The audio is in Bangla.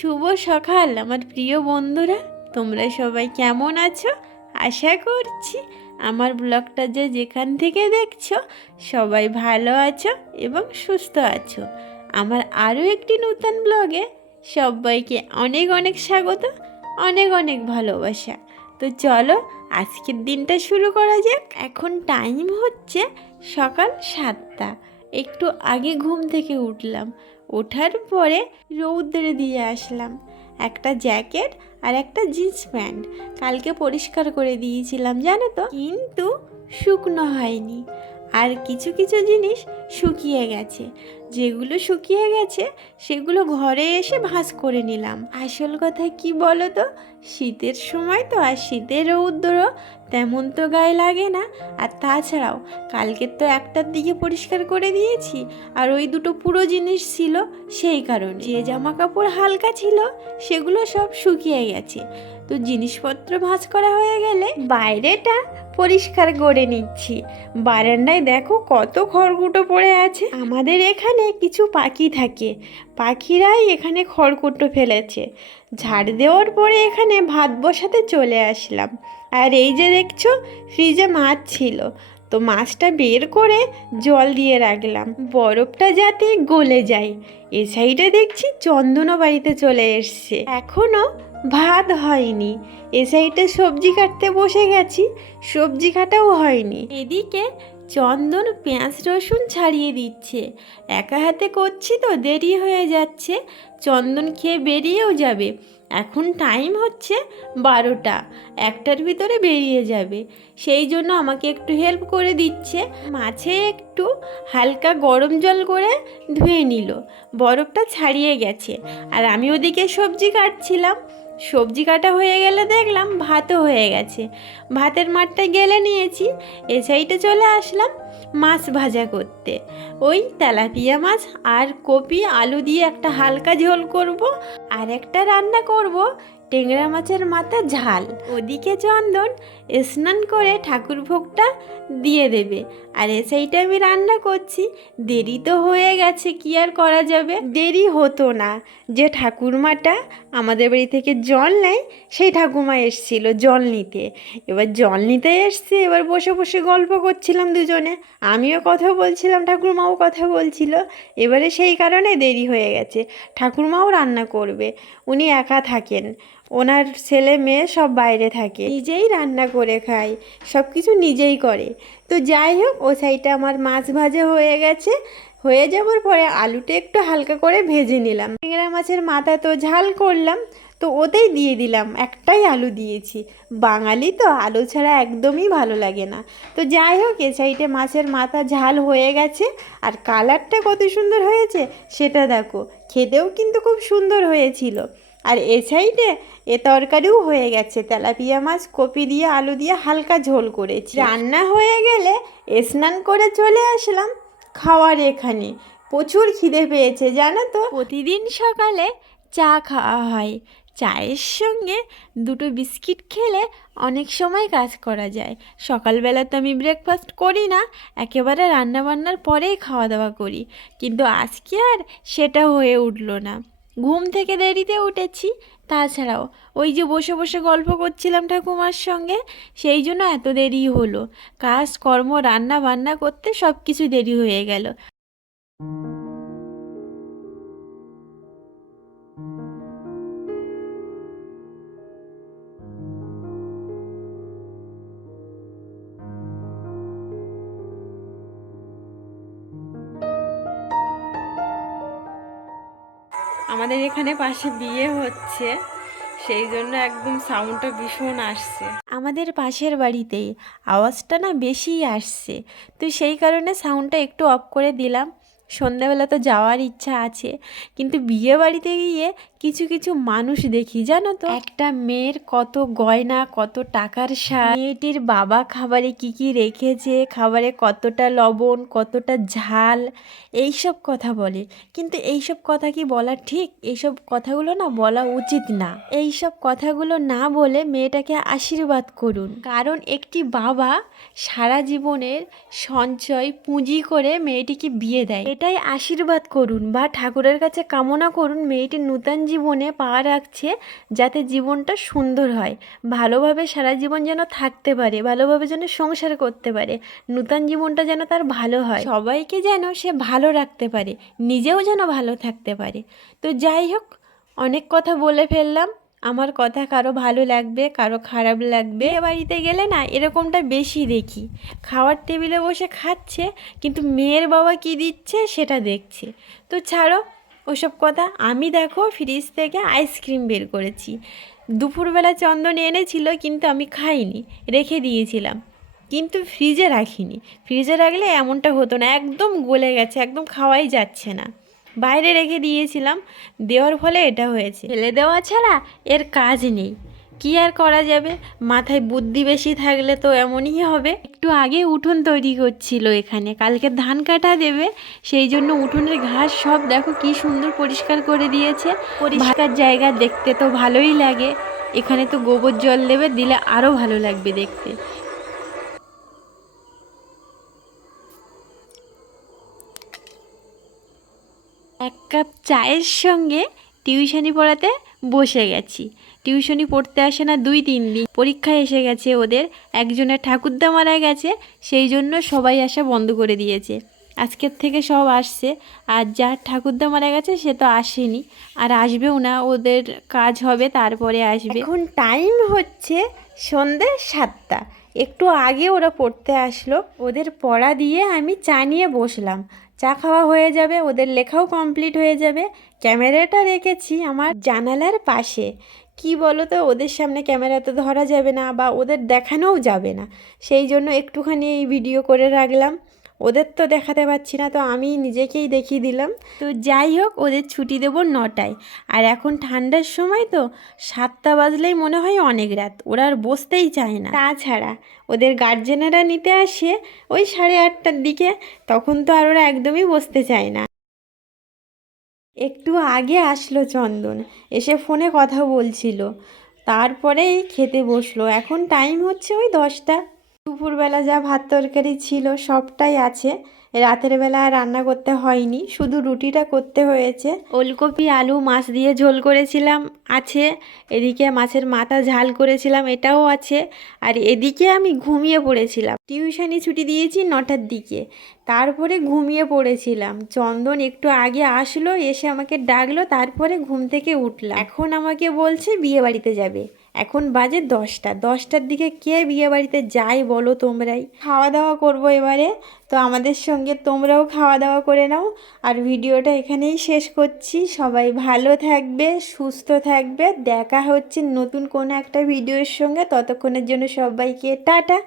শুভ সকাল, আমার প্রিয় বন্ধুরা। তোমরা সবাই কেমন আছো? আশা করছি আমার ব্লগটা যে যেখান থেকে দেখছ, সবাই ভালো আছো এবং সুস্থ আছো। আমার আরও একটি নতুন ব্লগে সবাইকে অনেক অনেক স্বাগত, অনেক অনেক ভালোবাসা। তো চলো, আজকের দিনটা শুরু করা যাক। এখন টাইম হচ্ছে সকাল সাতটা। একটু আগে ঘুম থেকে উঠলাম। ওঠার পরে রৌদ্রে দিয়ে আসলাম। একটা জ্যাকেট আর একটা জিন্স প্যান্ট। কালকে পরিষ্কার করে দিয়েছিলাম, জানো তো? কিন্তু শুকনো হয়নি। আর কিছু কিছু জিনিস শুকিয়ে গেছে। যেগুলো শুকিয়ে গেছে, সেগুলো ঘরে এসে ভাঁজ করে নিলাম। আসল কথা কি বলো তো? শীতের সময় তো আর শীতের রৌদ্রও তেমন তো গায়ে লাগে না। আর তাছাড়াও কালকের তো একটার দিকে পরিষ্কার করে দিয়েছি, আর ওই দুটো পুরো জিনিস ছিল সেই কারণে। যে জামা কাপড় হালকা ছিল, সেগুলো সব শুকিয়ে গেছে। তো জিনিসপত্র ভাঁজ করা হয়ে গেলে বাইরেটা পরিষ্কার করে নিচ্ছি। বারান্দায় দেখো কত খড়কুটো পড়ে আছে। আমাদের এখানে কিছু পাখি থাকে। পাখিরাই এখানে খড়কুটো ফেলেছে। ঝাড় দেওয়ার পরে এখানে ভাত বসাতে চলে আসলাম। আর এই যে দেখছ, ফ্রিজে মাছ ছিল। তো মাছটা বের করে জল দিয়ে রাখলাম। বরফটা যাতে গলে যায়। এ সাইডে দেখছি চন্দনও বাড়িতে চলে এসছে। এখনও ভাত হয়নি। এ সাইডে সবজি কাটতে বসে গেছি। সবজি কাটাও হয়নি। এদিকে চন্দন পেঁয়াজ রসুন ছাড়িয়ে দিচ্ছে। একা হাতে করছি তো দেরি হয়ে যাচ্ছে। চন্দন খেয়ে বেরিয়েও যাবে। এখন টাইম হচ্ছে বারোটা। একটার ভিতরে বেরিয়ে যাবে। সেই জন্য আমাকে একটু হেল্প করে দিচ্ছে। মাছে একটু হালকা গরম জল করে ধুয়ে নিল। বরফটা ছাড়িয়ে গেছে। আর আমি ওদিকে সবজি কাটছিলাম। সবজি কাটা হয়ে গেলে দেখলাম ভাতও হয়ে গেছে। ভাতের মাঠটা গেলে নিয়েছি, এ সাইডে চলে আসলাম মাছ ভাজা করতে। ওই তেলাপিয়া মাছ আর কপি, আলু দিয়ে একটা হালকা ঝোল করব আর একটা রান্না করব টেংরা মাছের মাথা ঝাল। ওদিকে চন্দন স্নান করে ঠাকুর ভোগটা দিয়ে দেবে। আর এ সাইডে আমি রান্না করছি, দেরি তো হয়ে গেছে, কি আর করা যাবে? দেরি হতো না। যে ঠাকুরমাটা আমাদের বাড়ি থেকে জল নেয়, সেই ঠাকুমা এসছিল জল নিতে। এবার জল নিতে এসছে, এবার বসে বসে গল্প করছিলাম দুজনে। আমিও কথা বলছিলাম, ঠাকুরমাও কথা বলছিল। এবারে সেই কারণে দেরি হয়ে গেছে। ঠাকুরমাও রান্না করবে, উনি একা থাকেন। ওনার ছেলে মেয়ে সব বাইরে থাকে। নিজেই রান্না করে খায় সব কিছু নিজেই করে। তো যাই হোক, ও সাইডে আমার মাছ ভাজা হয়ে গেছে। হয়ে যাওয়ার পরে আলুটা একটু হালকা করে ভেজে নিলাম। ট্যাংরা মাছের মাথা তো ঝাল করলাম, তো ওতেই দিয়ে দিলাম। একটাই আলু দিয়েছি। বাঙালি তো আলু ছাড়া একদমই ভালো লাগে না। তো যাই হোক, এ সাইডে মাছের মাথা ঝাল হয়ে গেছে। আর কালারটা কত সুন্দর হয়েছে, সেটা দেখো। খেতেও কিন্তু খুব সুন্দর হয়েছিল। আর এ সাইডে এ তরকারিও হয়ে গেছে। তেলাপিয়া মাছ, কপি দিয়ে আলু দিয়ে হালকা ঝোল করেছি। রান্না হয়ে গেলে স্নান করে চলে আসলাম খাওয়ার এখানে। প্রচুর খিদে পেয়েছে, জানো তো? প্রতিদিন সকালে চা খাওয়া হয়। চায়ের সঙ্গে দুটো বিস্কিট খেলে অনেক সময় কাজ করা যায়। সকালবেলা তো আমি ব্রেকফাস্ট করি না, একেবারে রান্নাবান্নার পরেই খাওয়া দাওয়া করি। কিন্তু আজকে আর সেটা হয়ে উঠল না। ঘুম থেকে দেরিতে উঠেছি। তাছাড়াও ওই যে বসে বসে গল্প করছিলাম ঠাকুমার সঙ্গে, সেই জন্য এত দেরি হলো। কাজ, কর্ম রান্না বান্না করতে সব কিছু দেরি হয়ে গেল। আমাদের এখানে পাশে বিয়ে হচ্ছে, সেই জন্য একদম সাউন্ডটা ভীষণ আসছে। আমাদের পাশের বাড়িতেই আওয়াজটা না বেশিই আসছে, তো সেই কারণে সাউন্ডটা একটু অফ করে দিলাম। সন্ধ্যাবেলা তো যাওয়ার ইচ্ছা আছে, কিন্তু বিয়ে বাড়িতে গিয়ে কিছু কিছু মানুষ দেখি, জানো তো? একটা মেয়ের কত গয়না, কত টাকার সার, মেয়েটির বাবা খাবারে কি কি রেখেছে, খাবারে কতটা লবণ, কতটা ঝাল, এইসব কথা বলে। কিন্তু এইসব কথা কি বলা ঠিক? এইসব কথাগুলো না বলা উচিত না। এইসব কথাগুলো না বলে মেয়েটাকে আশীর্বাদ করুন। কারণ একটি বাবা সারা জীবনের সঞ্চয়, পুঁজি করে মেয়েটিকে বিয়ে দেয়। এটা এটাই আশীর্বাদ করুন বা ঠাকুরের কাছে কামনা করুন মেয়েটি নূতন জীবনে পা রাখছে যাতে জীবনটা সুন্দর হয়। ভালোভাবে সারা জীবন যেন থাকতে পারে, ভালোভাবে যেন সংসার করতে পারে, নূতন জীবনটা যেন তার ভালো হয়। সবাইকে যেন সে ভালো রাখতে পারে, নিজেও যেন ভালো থাকতে পারে। তো যাই হোক, অনেক কথা বলে ফেললাম। আমার কথা কারও ভালো লাগবে, কারও খারাপ লাগবে। বাড়িতে গেলে না এরকমটা বেশি দেখি। খাওয়ার টেবিলে বসে খাচ্ছে, কিন্তু মেয়ের বাবা কি দিচ্ছে সেটা দেখছে। তো ছাড়ো, ওসব কথা। আমি দেখো ফ্রিজ থেকে আইসক্রিম বের করেছি। দুপুরবেলা চন্দন এনেছিল, কিন্তু আমি খাইনি, রেখে দিয়েছিলাম। কিন্তু ফ্রিজে রাখিনি। ফ্রিজে রাখলে এমনটা হতো না, একদম গলে গেছে, একদম খাওয়াই যাচ্ছে না। বাইরে রেখে দিয়েছিলাম, দেওয়ার ফলে এটা হয়েছে। ফেলে দেওয়া ছাড়া এর কাজ নেই। কি আর করা যাবে? মাথায় বুদ্ধি বেশি থাকলে তো এমনই হবে। একটু আগে উঠোন তৈরি করছিল এখানে, কালকে ধান কাটা দেবে, সেই জন্য উঠোনের ঘাস সব দেখো কি সুন্দর পরিষ্কার করে দিয়েছে। পরিষ্কার জায়গা দেখতে তো ভালোই লাগে। এখানে তো গোবর জল দেবে, দিলে আরও ভালো লাগবে দেখতে। কাপ চায়ের সঙ্গে টিউশনি পড়াতে বসে গেছি। টিউশনি পড়তে আসে না দুই, তিন দিন। পরীক্ষায় এসে গেছে ওদের। একজনের ঠাকুরদা মারা গেছে, সেই জন্য সবাই আসা বন্ধ করে দিয়েছে। আজকের থেকে সব আসছে। আর যার ঠাকুরদা মারা গেছে, সে তো আসেনি। আর আসবেও না, ওদের কাজ হবে, তারপরে আসবে। এখন টাইম হচ্ছে সন্ধে সাতটা। একটু আগে ওরা পড়তে আসলো। ওদের পড়া দিয়ে আমি চা নিয়ে বসলাম। চা খাওয়া হয়ে যাবে, ওদের লেখাও কমপ্লিট হয়ে যাবে। ক্যামেরাটা রেখেছি আমার জানালার পাশে। কি বলো তো ওদের সামনে ক্যামেরা তো ধরা যাবে না বা ওদের দেখানোও যাবে না। সেই জন্য একটুখানি এই ভিডিও করে রাখলাম। ওদের তো দেখাতে পারছি না তো আমি নিজেকেই দেখিয়ে দিলাম। তো যাই হোক ওদের ছুটি দেবো নটায়। আর এখন ঠান্ডার সময় তো সাতটা বাজলেই মনে হয় অনেক রাত ওরা আর বসতেই চায় না। তাছাড়া ওদের গার্জেনেরা নিতে আসে ওই সাড়ে আটটার দিকে তখন তো আর ওরা একদমই বসতে চায় না। একটু আগে আসলো চন্দন এসে ফোনে কথা বলছিল তারপরেই খেতে বসল। এখন টাইম হচ্ছে ওই দশটা। দুপুরবেলা যা ভাত তরকারি ছিল সবটাই আছে। রাতের বেলা আর রান্না করতে হয়নি, শুধু রুটিটা করতে হয়েছে। ওলকপি, আলু, মাছ দিয়ে ঝোল করেছিলাম, আছে। এদিকে মাছের মাথা ঝাল করেছিলাম, এটাও আছে। আর এদিকে আমি ঘুমিয়ে পড়েছিলাম। টিউশনি ছুটি দিয়েছি নটার দিকে। তারপরে ঘুমিয়ে পড়েছিলাম। চন্দন একটু আগে আসলো, এসে আমাকে ডাকলো, তারপরে ঘুম থেকে উঠলাম। এখন আমাকে বলছে বিয়ে বাড়িতে যাবে। এখন বাজে দশটা। দশটার দিকে কে বিয়ে বাড়িতে যাই বলো তোমরাই। খাওয়া দাওয়া করব এবারে। তো আমাদের সঙ্গে তোমরাও খাওয়া দাওয়া করে নাও। আর ভিডিওটা এখানেই শেষ করছি। সবাই ভালো থাকবে, সুস্থ থাকবে। দেখা হচ্ছে নতুন কোনো একটা ভিডিওর সঙ্গে। ততক্ষণের জন্য সবাইকে টাটা।